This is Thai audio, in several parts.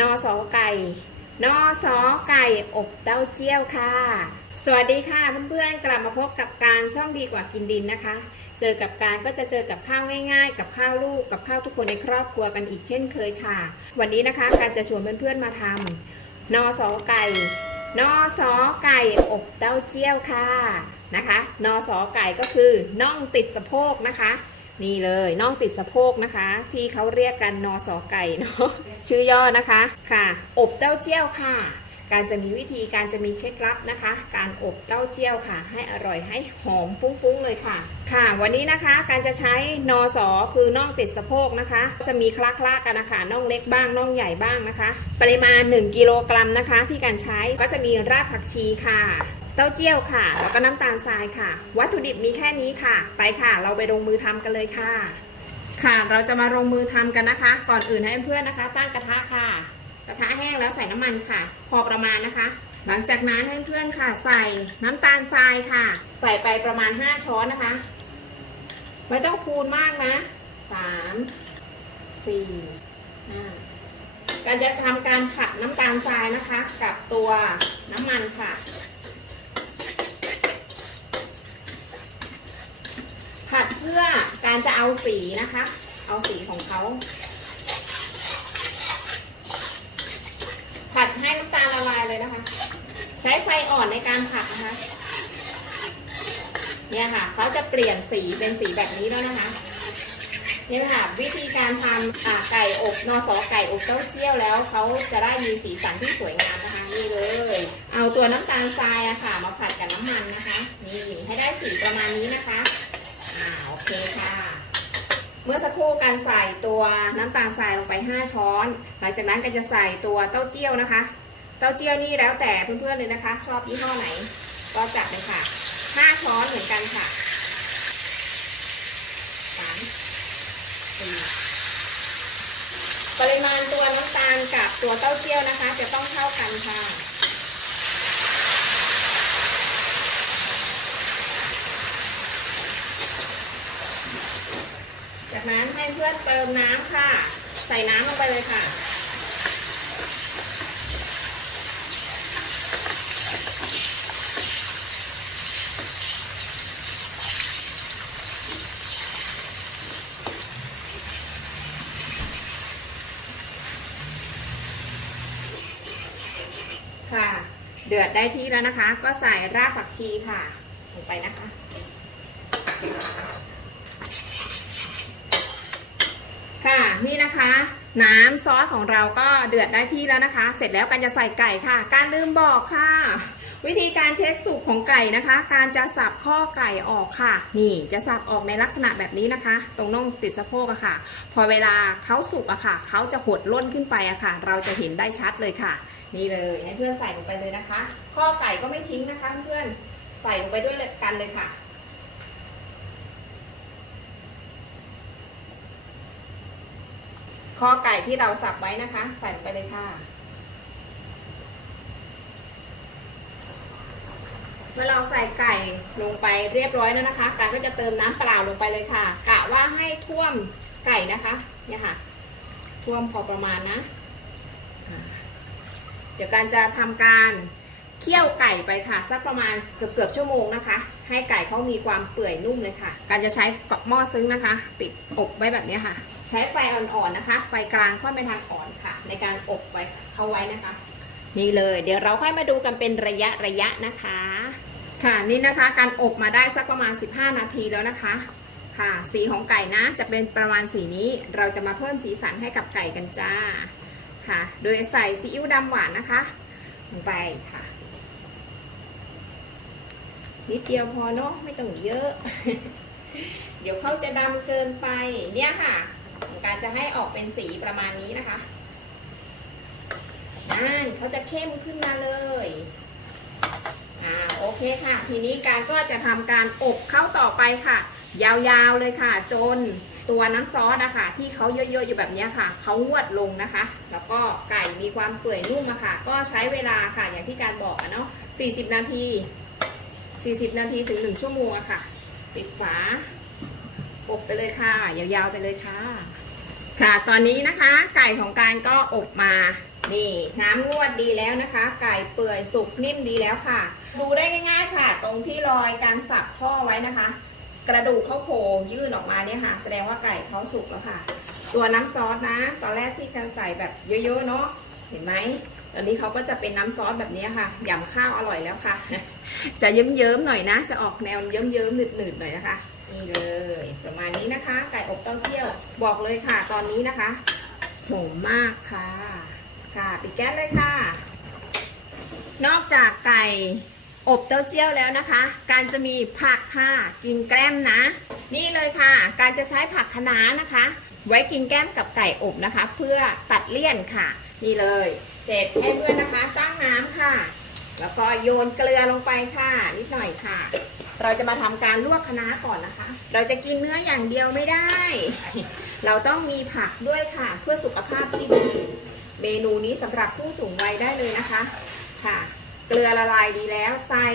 นอสอไก่ นอสอไก่อบเต้าเจี้ยวค่ะ สวัสดีค่ะเพื่อนๆ กลับมาพบกับการช่องดีกว่ากินดินนะคะ เจอกับการก็จะเจอกับข้าวง่าย ๆ กับข้าวลูกกับข้าวทุกคนในครอบครัวกันอีกเช่นเคยค่ะ วันนี้นะคะการจะชวนเพื่อนๆมาทำนอสอไก่ นอสอไก่อบเต้าเจี้ยวค่ะนะคะ นอสอไก่ก็คือน่องติดสะโพกนะคะ นี่เลยน่องติดสะโพกนะคะ ที่เขาเรียกกันนอสอไก่เนาะชื่อย่อนะคะค่ะ อบเต้าเจี้ยวค่ะ การจะมีวิธีการจะมีเคล็ดลับนะคะ การอบเต้าเจี้ยวค่ะ ให้อร่อยให้หอมฟุ้งๆเลยค่ะ ค่ะ วันนี้นะคะการจะใช้นอสอคือน่องติดสะโพกนะคะ จะมีคละๆกันนะคะน่องเล็กบ้างน่องใหญ่บ้างนะคะ ปริมาณ 1 กิโลกรัมนะคะ ที่การใช้ก็จะมีรากผักชีค่ะ เต้าเจี้ยวค่ะ แล้วก็น้ำตาลทรายค่ะ วัตถุดิบมีแค่นี้ค่ะ ไปค่ะ เราไปลงมือทำกันเลยค่ะ ค่ะเราจะมาลงมือทำกันนะคะ ก่อนอื่นให้เพื่อนๆนะคะ ตั้งกระทะค่ะ กระทะแห้งแล้วใส่น้ำมันค่ะ พอประมาณนะคะ หลังจากนั้นให้เพื่อนค่ะ ใส่น้ำตาลทรายค่ะ ใส่ไปประมาณ 5 ช้อนนะคะไม่ต้องพูนมากนะ3 4 5การจะทำการผัดน้ำตาลทรายนะคะ กับตัวน้ำมันค่ะ ผัดเพื่อการจะเอาสีนะคะ เอาสีของเขา ผัดให้น้ำตาลละลายเลยนะคะ ใช้ไฟอ่อนในการผัดนะคะ เนี่ยค่ะเขาจะเปลี่ยนสีเป็นสีแบบนี้แล้วนะคะนี่ค่ะวิธีการทำไก่อบนอสอไก่อบเต้าเจี้ยวแล้วเขาจะได้มีสีสันที่สวยงามนะคะนี่เลย เอาตัวน้ำตาลทรายอะค่ะ มาผัดกับน้ำมันนะคะ นี่ให้ได้สีประมาณนี้นะคะ อ่าโอเคค่ะ เมื่อสักครู่การใส่ตัวน้ำตาลทรายลงไป 5 ช้อน หลังจากนั้นก็จะใส่ตัวเต้าเจี้ยวนะคะ เต้าเจี้ยวนี่แล้วแต่เพื่อนๆเลยนะคะ ชอบยี่ห้อไหน ก็จัดเลยค่ะ 5 ช้อนเหมือนกันค่ะสามสี่ปริมาณตัวน้ำตาลกับตัวเต้าเจี้ยวนะคะ จะต้องเท่ากันค่ะ จาก นั้นให้เพื่อนเติมน้ำค่ะ ใส่น้ำลงไปเลยค่ะ ค่ะ เดือดได้ที่แล้วนะคะ ก็ใส่รากผักชีค่ะ ลงไปนะคะ ค่ะ นี่นะคะ น้ำซอสของเราก็เดือดได้ที่แล้วนะคะ เสร็จแล้วการจะใส่ไก่ค่ะ การลืมบอกค่ะ วิธีการเช็คสุกของไก่นะคะ การจะสับข้อไก่ออกค่ะ นี่จะสับออกในลักษณะแบบนี้นะคะ ตรงน่องติดสะโพกอะค่ะ พอเวลาเขาสุกอะค่ะเขาจะหดล่นขึ้นไปอะค่ะ เราจะเห็นได้ชัดเลยค่ะ นี่เลยให้เพื่อนใส่ลงไปเลยนะคะ ข้อไก่ก็ไม่ทิ้งนะคะเพื่อนใส่ลงไปด้วยกันเลยค่ะ ข้อไก่ที่เราสับไว้นะคะ ใส่ไปเลยค่ะ เมื่อเราใส่ไก่ลงไปเรียบร้อยแล้วนะคะ การก็จะเติมน้ำเปล่าลงไปเลยค่ะ กะว่าให้ท่วมไก่นะคะ เนี่ยค่ะ ท่วมพอประมาณนะ เดี๋ยวการจะทำการเคี่ยวไก่ไปค่ะสักประมาณเกือบเกือบชั่วโมงนะคะ ให้ไก่เขามีความเปื่อยนุ่มเลยค่ะ การจะใช้ฝักหม้อซึ้งนะคะ ปิดอบไว้แบบนี้ค่ะ ใช้ไฟอ่อนๆนะคะ ไฟกลางค่อยไปทางอ่อนค่ะ ในการอบไว้เข้าไว้นะคะ นี่เลย เดี๋ยวเราค่อยมาดูกันเป็นระยะระยะนะคะ ค่ะนี่นะคะการอบมาได้สักประมาณ 15 นาทีแล้วนะคะค่ะ สีของไก่นะจะเป็นประมาณสีนี้เราจะมาเพิ่มสีสันให้กับไก่กันจ้าค่ะ โดยใส่ซีอิ๊วดำหวานนะคะลงไปค่ะนิดเดียวพอเนาะไม่ต้องเยอะ เดี๋ยวเขาจะดำเกินไปเนี่ยค่ะ ของการจะให้ออกเป็นสีประมาณนี้นะคะนั่นเขาจะเข้มขึ้นมาเลยอ่าโอเคค่ะ ทีนี้การก็จะทำการอบเข้าต่อไปค่ะ ยาวๆเลยค่ะ จนตัวน้ำซอสอะค่ะที่เขาเยอะๆอยู่แบบนี้ค่ะเขางวดลงนะคะ แล้วก็ไก่มีความเปื่อยนุ่มอะค่ะ ก็ใช้เวลาค่ะอย่างที่การบอกอะเนาะ40 นาที 40 นาทีถึง 1 ชั่วโมงอะค่ะ ปิดฝาอบไปเลยค่ะ ยาวๆไปเลยค่ะ ค่ะ ตอนนี้นะคะ ไก่ของการก็อบมา นี่น้ำงวดดีแล้วนะคะ ไก่เปื่อยสุกนิ่มดีแล้วค่ะ ดูได้ง่าย ๆ ค่ะ ตรงที่รอยการสับท่อไว้นะคะ กระดูกเขาโผล่ยื่นออกมาเนี่ยค่ะ แสดงว่าไก่เขาสุกแล้วค่ะ ตัวน้ำซอสนะ ตอนแรกที่การใส่แบบเยอะๆเนาะ เห็นไหมตอนนี้เขาก็จะเป็นน้ำซอสแบบนี้ค่ะยำข้าวอร่อยแล้วค่ะ จะเยิ้มๆหน่อยนะ จะออกแนวเยิ้มๆหนืดๆหน่อยนะคะ นี่เลย ประมาณนี้นะคะ ไก่อบเต้าเจี้ยว บอกเลยค่ะ ตอนนี้นะคะหอมมากค่ะ ค่ะปิดแก๊สเลยค่ะ นอกจากไก่อบเต้าเจี้ยวแล้วนะคะ การจะมีผักค่ะ กินแกล้มนะ นี่เลยค่ะ การจะใช้ผักคะน้านะคะ ไว้กินแกล้มกับไก่อบนะคะ เพื่อตัดเลี่ยนค่ะ นี่เลยเสร็จให้ด้วยนะคะตั้งน้ำค่ะ แล้วก็โยนเกลือลงไปค่ะ นิดหน่อยค่ะ เราจะมาทำการลวกคะน้าก่อนนะคะ เราจะกินเนื้ออย่างเดียวไม่ได้ เราต้องมีผักด้วยค่ะ เพื่อสุขภาพที่ดี เมนูนี้สำหรับผู้สูงวัยได้เลยนะคะ ค่ะ เกลือละลายดีแล้วใส่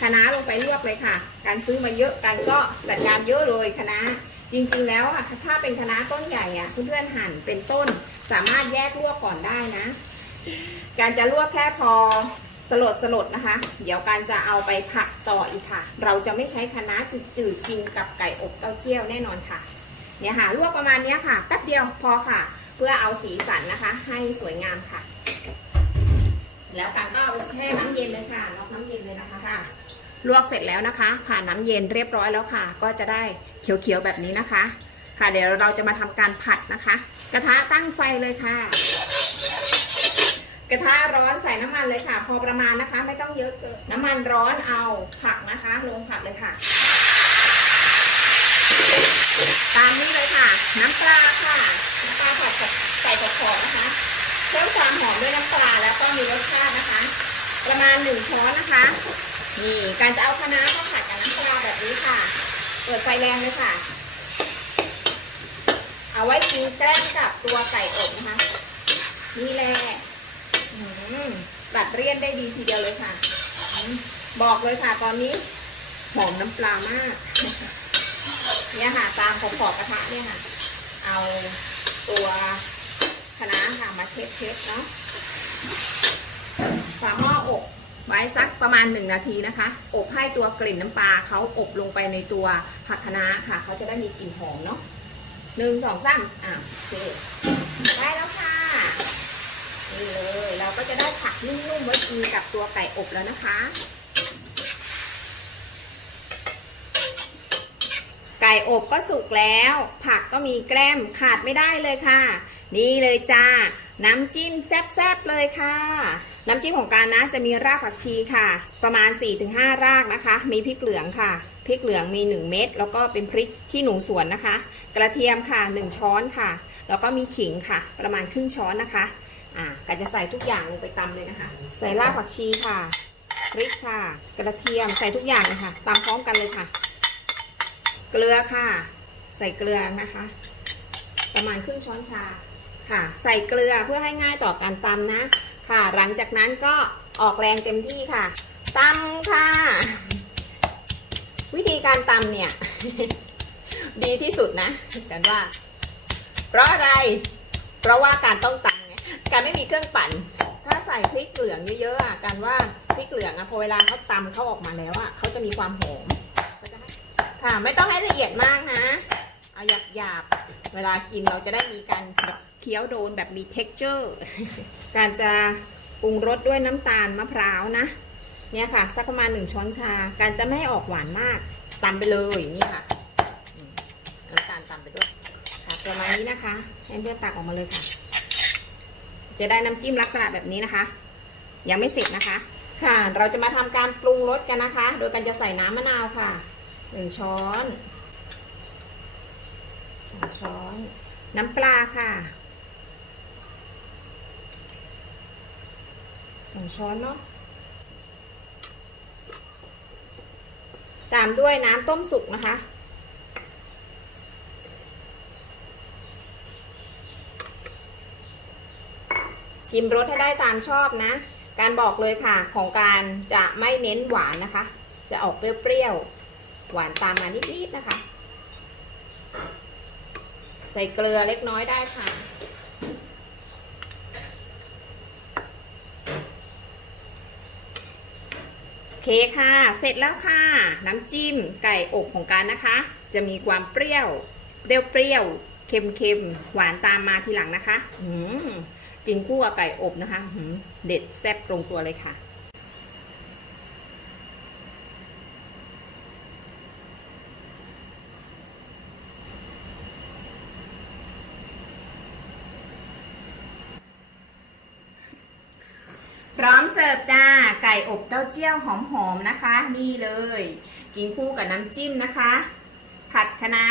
คะน้าลงไปลวกเลยค่ะ การซื้อมาเยอะกันก็จัดการเยอะเลยคะน้าจริงๆ แล้วอะถ้าเป็นคะน้าต้นใหญ่อะเพื่อนๆหั่นเป็นต้น สามารถแยกลวกก่อนได้นะ การจะลวกแค่พอ สลดสลดนะคะ เดี๋ยวการจะเอาไปผัดต่ออีกค่ะ เราจะไม่ใช้คะน้าจืดๆกินกับไก่อบเต้าเจี้ยวแน่นอนค่ะ เนี่ยค่ะลวกประมาณนี้ค่ะ แป๊บเดียวพอค่ะ เพื่อเอาสีสันนะคะ ให้สวยงามค่ะ แล้วการก็เอาไปแช่น้ำเย็นเลยค่ะล็อกน้ำเย็นเลยนะคะค่ะลวกเสร็จแล้วนะคะ ผ่านน้ำเย็นเรียบร้อยแล้วค่ะ ก็จะได้เขียวๆแบบนี้นะคะ ค่ะเดี๋ยวเราจะมาทำการผัดนะคะ กระทะตั้งไฟเลยค่ะ กระทะร้อนใส่น้ำมันเลยค่ะ พอประมาณนะคะ ไม่ต้องเยอะเกินน้ำมันร้อนเอาผักนะคะ ลงผัดเลยค่ะ ตามนี้เลยค่ะ น้ำปลาค่ะน้ำปลาผัดกับใส่ขอบนะคะ เพิ่มความหอมด้วยน้ำปลาแล้วก็มีรสชาตินะคะ ประมาณหนึ่งช้อนนะคะ นี่การจะเอาคะน้าก็ผัดกับน้ำปลาแบบนี้ค่ะ เปิดไฟแรงเลยค่ะ เอาไว้กินแกล้มกับตัวไก่อบนะคะ นี่แหละ อืมตัดเลี่ยนได้ดีทีเดียวเลยค่ะ บอกเลยค่ะ ตอนนี้หอมน้ำปลามาก เนี่ยค่ะ ตามขอบกระทะเนี่ยค่ะ เอาตัวคะน้าค่ะมาเช็ดเช็ดๆเนาะฝาหม้ออบไว้สักประมาณหนึ่งนาทีนะคะ อบให้ตัวกลิ่นน้ำปลาเขาอบลงไปในตัวผักคะน้าค่ะ เขาจะได้มีกลิ่นหอมเนาะหนึ่งสองสามอะโอเคได้แล้ว นี่เลยเราก็จะได้ผักนุ่มๆไว้กินกับตัวไก่อบแล้วนะคะ ไก่อบก็สุกแล้ว ผักก็มีแกล้มขาดไม่ได้เลยค่ะ นี่เลยจ้า น้ำจิ้มแซ่บๆเลยค่ะ น้ำจิ้มของการนะจะมีรากผักชีค่ะ ประมาณ 4-5 รากนะคะ มีพริกเหลืองค่ะพริกเหลืองมี 1 เม็ดแล้วก็เป็นพริกขี้หนูสวนนะคะ กระเทียมค่ะ 1 ช้อนค่ะ แล้วก็มีขิงค่ะ ประมาณครึ่งช้อนนะคะ อ่าการจะใส่ทุกอย่างลงไปตำเลยนะคะ ใส่รากผักชีค่ะพริกค่ะ กระเทียมใส่ทุกอย่างเลยค่ะตำพร้อมกันเลยค่ะ เกลือค่ะ ใส่เกลือนะคะ ประมาณครึ่งช้อนชาค่ะ ใส่เกลือเพื่อให้ง่ายต่อการตำนะค่ะ หลังจากนั้นก็ออกแรงเต็มที่ค่ะตำค่ะ วิธีการตำเนี่ย ดีที่สุดนะกันว่า เพราะอะไร เพราะว่าการต้องตำ การไม่มีเครื่องปั่น ถ้าใส่พริกเหลืองเยอะๆอะการว่าพริกเหลืองอะพอเวลาเขาตำเขาออกมาแล้วอะเขาจะมีความหอมค่ะไม่ต้องให้ละเอียดมากนะเอาหยาบหยาบๆเวลากินเราจะได้มีการแบบเคี้ยวโดนแบบมี texture การจะปรุงรสด้วยน้ำตาลมะพร้าวนะ เนี่ยค่ะ สักประมาณหนึ่งช้อนชา การจะไม่ให้ออกหวานมากตำไปเลยนี่ค่ะน้ำตาลตำไปด้วยค่ะประมาณนี้นะคะให้เพื่อนตักออกมาเลยค่ะ จะได้น้ำจิ้มลักษณะแบบนี้นะคะ ยังไม่เสร็จนะคะ ค่ะ เราจะมาทำการปรุงรสกันนะคะ โดยการจะใส่น้ำมะนาวค่ะหนึ่งช้อนสองช้อน น้ำปลาค่ะสองช้อนเนาะตามด้วยน้ำต้มสุกนะคะ ชิมรสให้ได้ตามชอบนะ การบอกเลยค่ะของการจะไม่เน้นหวานนะคะ จะออกเปรี้ยวๆหวานตามมานิดๆนะคะ ใส่เกลือเล็กน้อยได้ค่ะโอเคค่ะ เสร็จแล้วค่ะ น้ำจิ้มไก่อบของการนะคะ จะมีความเปรี้ยว เปรี้ยวเปรี้ยว เค็มเค็มๆ หวานตามมาทีหลังนะคะอืกินคู่กับไก่อบนะคะเด็ดแซ่บตรงตัวเลยค่ะพร้อมเสิร์ฟจ้า ไก่อบเต้าเจี้ยวหอมๆนะคะ นี่เลย กินคู่กับน้ำจิ้มนะคะ ผัดคะน้า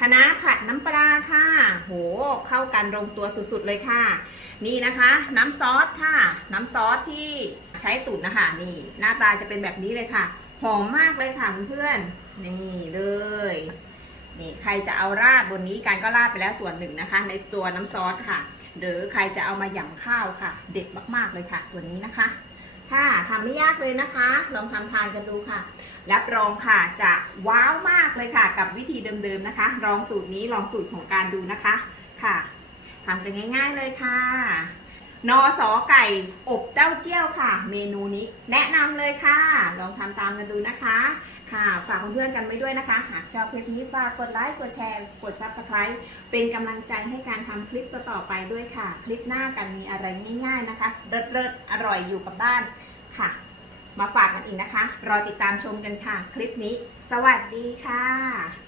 คะน้าผัดน้ำปลาค่ะ โห เข้ากันลงตัวสุดๆเลยค่ะ นี่นะคะ น้ำซอสค่ะ น้ำซอสที่ใช้ตุ๋นนะคะ นี่ หน้าตาจะเป็นแบบนี้เลยค่ะ หอมมากเลยค่ะเพื่อนๆ นี่เลย นี่ใครจะเอาราดบนนี้การก็ราดไปแล้วส่วนหนึ่งนะคะ ในตัวน้ำซอสค่ะ หรือใครจะเอามาหยั่งข้าวค่ะ เด็ดมากๆเลยค่ะ ตัวนี้นะคะ ค่ะทำไม่ยากเลยนะคะ ลองทำทานกันดูค่ะ รับรองค่ะจะว้าวมากเลยค่ะ กับวิธีเดิมๆนะคะ ลองสูตรนี้ลองสูตรของการดูนะคะค่ะทำกันง่าย ๆเลยค่ะ นอสอไก่อบเต้าเจี้ยวค่ะ เมนูนี้แนะนำเลยค่ะ ลองทำตามกันดูนะคะ ค่ะ ฝากเพื่อนๆกันไว้ด้วยนะคะ หากชอบคลิปนี้ฝากกดไลค์ กดแชร์ กด Subscribe เป็นกำลังใจให้การทำคลิปต่อๆไปด้วยค่ะ คลิปหน้ากันมีอะไรง่ายๆนะคะ เลิศๆอร่อยอยู่กับบ้านค่ะ มาฝากกันอีกนะคะ รอติดตามชมกันค่ะ คลิปนี้ สวัสดีค่ะ